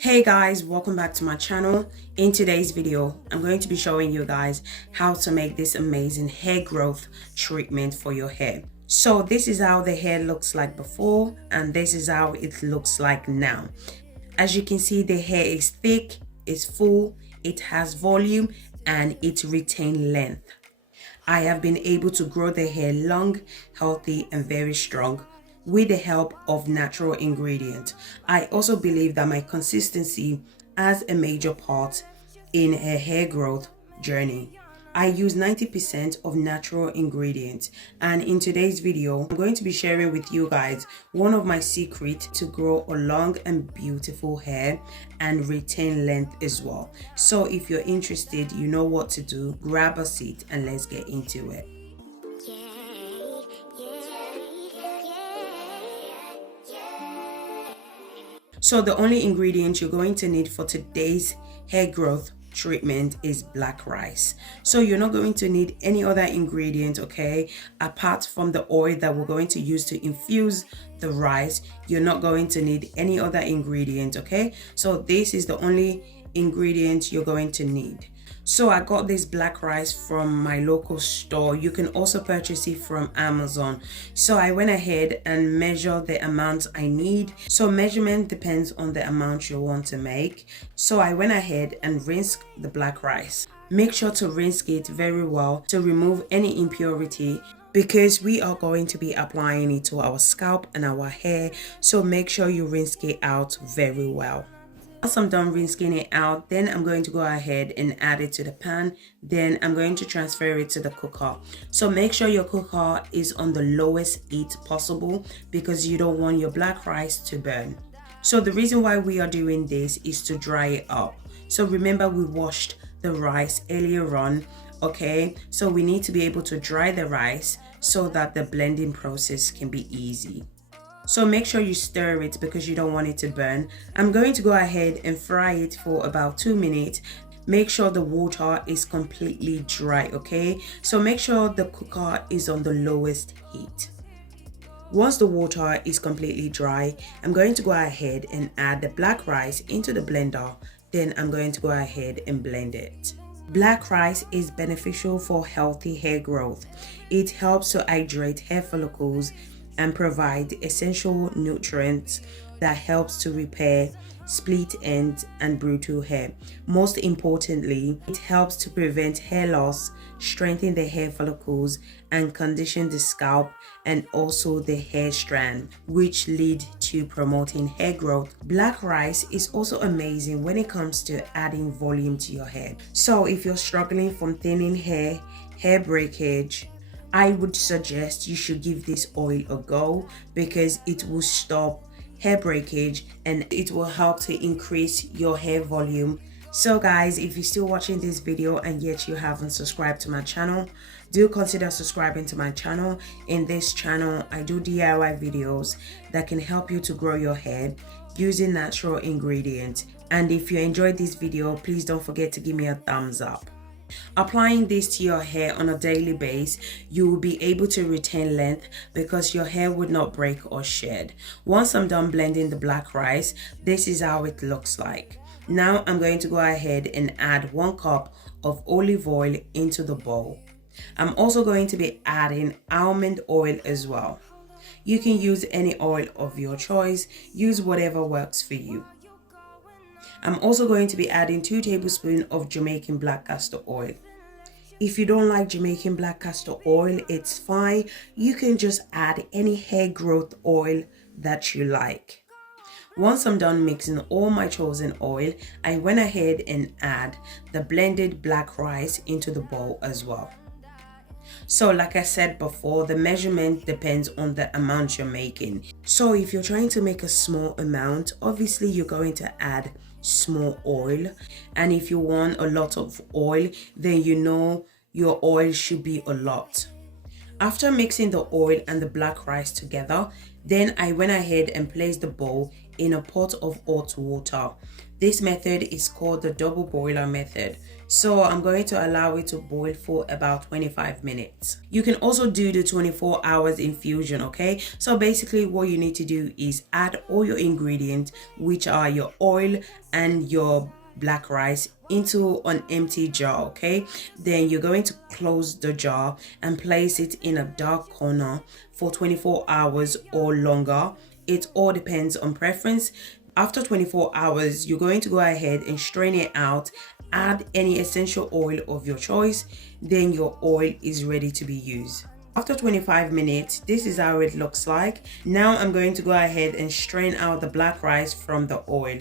Hey guys, welcome back to my channel. In today's video, I'm going to be showing you guys how to make this amazing hair growth treatment for your hair. So this is how the hair looks like before and this is how it looks like now. As you can see, the hair is thick, it's full, it has volume and it retains length. I have been able to grow the hair long, healthy and very strong with the help of natural ingredients. I also believe that my consistency has a major part in a hair growth journey. I use 90% of natural ingredients, and in today's video I'm going to be sharing with you guys one of my secrets to grow a long and beautiful hair and retain length as well. So if you're interested, you know what to do. Grab a seat and let's get into it. So the only ingredient you're going to need for today's hair growth treatment is black rice. So you're not going to need any other ingredient, okay? Apart from the oil that we're going to use to infuse the rice, you're not going to need any other ingredient, okay? So this is the only ingredient you're going to need. So I got this black rice from my local store. You can also purchase it from Amazon. So I went ahead and measured the amount I need. So measurement depends on the amount you want to make. So I went ahead and rinsed the black rice. Make sure to rinse it very well to remove any impurity, because we are going to be applying it to our scalp and our hair. So make sure you rinse it out very well. Once I'm done rinsing it out, then I'm going to go ahead and add it to the pan. Then I'm going to transfer it to the cooker. So make sure your cooker is on the lowest heat possible because you don't want your black rice to burn. So the reason why we are doing this is to dry it up. So remember, we washed the rice earlier on, okay? So we need to be able to dry the rice so that the blending process can be easy. So make sure you stir it because you don't want it to burn. I'm going to go ahead and fry it for about 2 minutes. Make sure the water is completely dry, okay? So make sure the cooker is on the lowest heat. Once the water is completely dry, I'm going to go ahead and add the black rice into the blender. Then I'm going to go ahead and blend it. Black rice is beneficial for healthy hair growth. It helps to hydrate hair follicles and provide essential nutrients that helps to repair split ends and brittle hair. Most importantly, it helps to prevent hair loss, strengthen the hair follicles, and condition the scalp and also the hair strand, which lead to promoting hair growth. Black rice is also amazing when it comes to adding volume to your hair. So if you're struggling from thinning hair, hair breakage, I would suggest you should give this oil a go because it will stop hair breakage and it will help to increase your hair volume. So guys, if you're still watching this video and yet you haven't subscribed to my channel, do consider subscribing to my channel. In this channel, I do DIY videos that can help you to grow your hair using natural ingredients. And if you enjoyed this video, please don't forget to give me a thumbs up. Applying this to your hair on a daily basis, you will be able to retain length because your hair would not break or shed. Once I'm done blending the black rice, this is how it looks like. Now I'm going to go ahead and add 1 cup of olive oil into the bowl. I'm also going to be adding almond oil as well. You can use any oil of your choice. Use whatever works for you. I'm also going to be adding 2 tablespoons of Jamaican black castor oil. If you don't like Jamaican black castor oil, it's fine. You can just add any hair growth oil that you like. Once I'm done mixing all my chosen oil, I went ahead and add the blended black rice into the bowl as well. So like I said before, the measurement depends on the amount you're making. So if you're trying to make a small amount, obviously you're going to add small oil, and if you want a lot of oil, then you know your oil should be a lot. After mixing the oil and the black rice together, then I went ahead and placed the bowl in a pot of hot water. This method is called the double boiler method. So I'm going to allow it to boil for about 25 minutes. You can also do the 24 hours infusion, okay? So basically what you need to do is add all your ingredients, which are your oil and your black rice, into an empty jar, okay? Then you're going to close the jar and place it in a dark corner for 24 hours or longer. It all depends on preference. After 24 hours, you're going to go ahead and strain it out, add any essential oil of your choice, then your oil is ready to be used. After 25 minutes, this is how it looks like. Now I'm going to go ahead and strain out the black rice from the oil.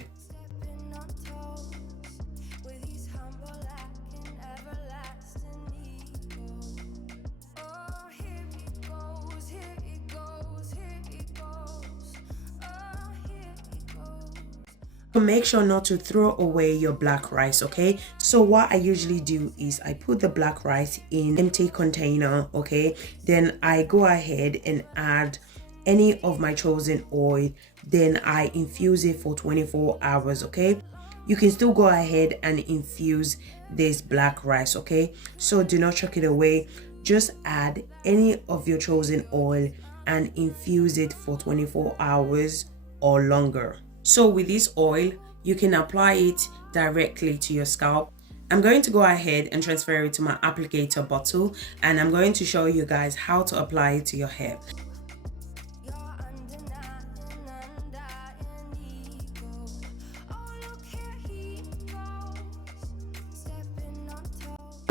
So make sure not to throw away your black rice, okay? So what I usually do is I put the black rice in empty container, okay? Then I go ahead and add any of my chosen oil. Then I infuse it for 24 hours, okay? You can still go ahead and infuse this black rice, okay? So do not chuck it away. Just add any of your chosen oil and infuse it for 24 hours or longer. So with this oil, you can apply it directly to your scalp. I'm going to go ahead and transfer it to my applicator bottle, and I'm going to show you guys how to apply it to your hair.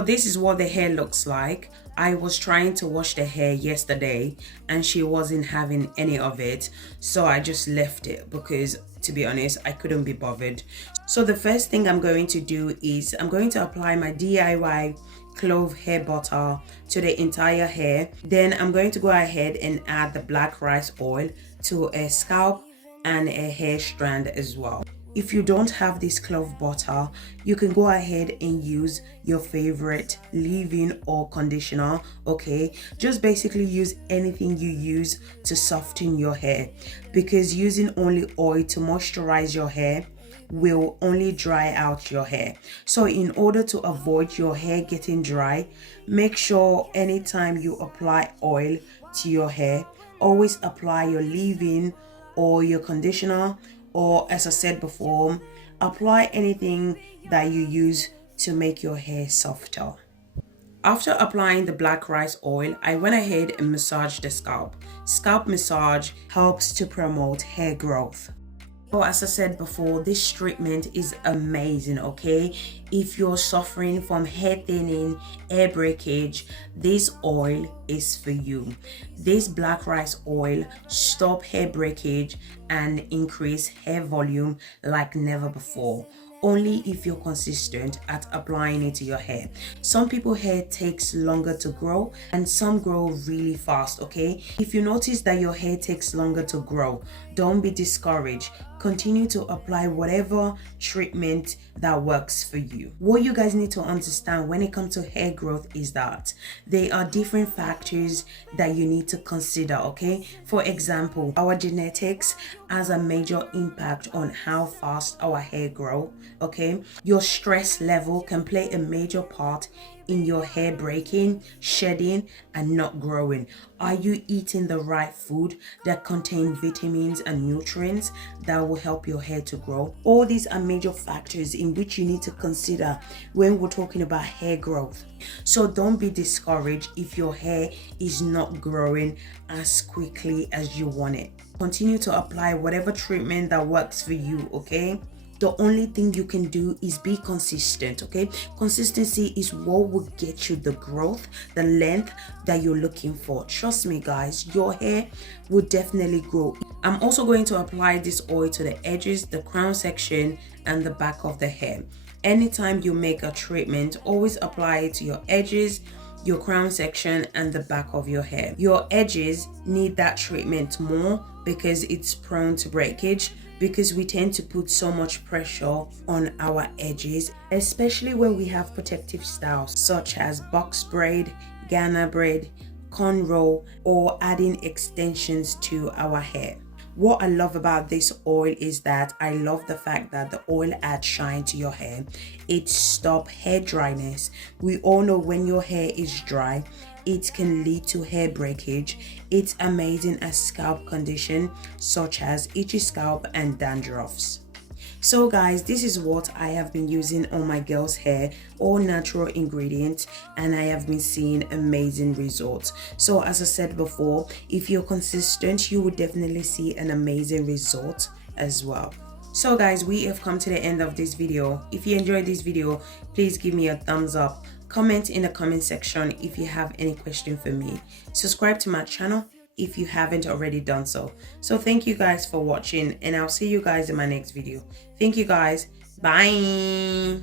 This is what the hair looks like. I was trying to wash the hair yesterday and she wasn't having any of it, so I just left it because, to be honest, I couldn't be bothered. So the first thing I'm going to do is I'm going to apply my DIY clove hair butter to the entire hair. Then I'm going to go ahead and add the black rice oil to a scalp and a hair strand as well. If you don't have this clove butter, you can go ahead and use your favorite leave-in or conditioner, okay? Just basically use anything you use to soften your hair, because using only oil to moisturize your hair will only dry out your hair. So in order to avoid your hair getting dry, make sure anytime you apply oil to your hair, always apply your leave-in or your conditioner, or as I said before, apply anything that you use to make your hair softer. After applying the black rice oil, I went ahead and massaged the scalp. Scalp massage helps to promote hair growth. So as I said before, this treatment is amazing, okay? If you're suffering from hair thinning, hair breakage, this oil is for you. This black rice oil stop hair breakage and increase hair volume like never before. Only if you're consistent at applying it to your hair. Some people's hair takes longer to grow and some grow really fast, okay? If you notice that your hair takes longer to grow, don't be discouraged. Continue to apply whatever treatment that works for you. What you guys need to understand when it comes to hair growth is that there are different factors that you need to consider, okay? For example, our genetics has a major impact on how fast our hair grow, okay? Your stress level can play a major part in your hair breaking, shedding, and not growing. Are you eating the right food that contain vitamins and nutrients that will help your hair to grow? All these are major factors in which you need to consider when we're talking about hair growth. So don't be discouraged if your hair is not growing as quickly as you want it. Continue to apply whatever treatment that works for you, okay? The only thing you can do is be consistent, okay? Consistency is what will get you the growth, the length that you're looking for. Trust me, guys, your hair will definitely grow. I'm also going to apply this oil to the edges, the crown section, and the back of the hair. Anytime you make a treatment, always apply it to your edges, your crown section, and the back of your hair. Your edges need that treatment more because it's prone to breakage, because we tend to put so much pressure on our edges, especially when we have protective styles such as box braid, Ghana braid, cornrow, or adding extensions to our hair. What I love about this oil is that I love the fact that the oil adds shine to your hair. It stops hair dryness. We all know when your hair is dry, it can lead to hair breakage. It's amazing as scalp condition such as itchy scalp and dandruffs. So guys, this is what I have been using on my girl's hair, all natural ingredients, and I have been seeing amazing results. So as I said before, if you're consistent, you will definitely see an amazing result as well. So guys, we have come to the end of this video. If you enjoyed this video, please give me a thumbs up. Comment in the comment section if you have any question for me. Subscribe to my channel if you haven't already done so. So thank you guys for watching, and I'll see you guys in my next video. Thank you guys. Bye.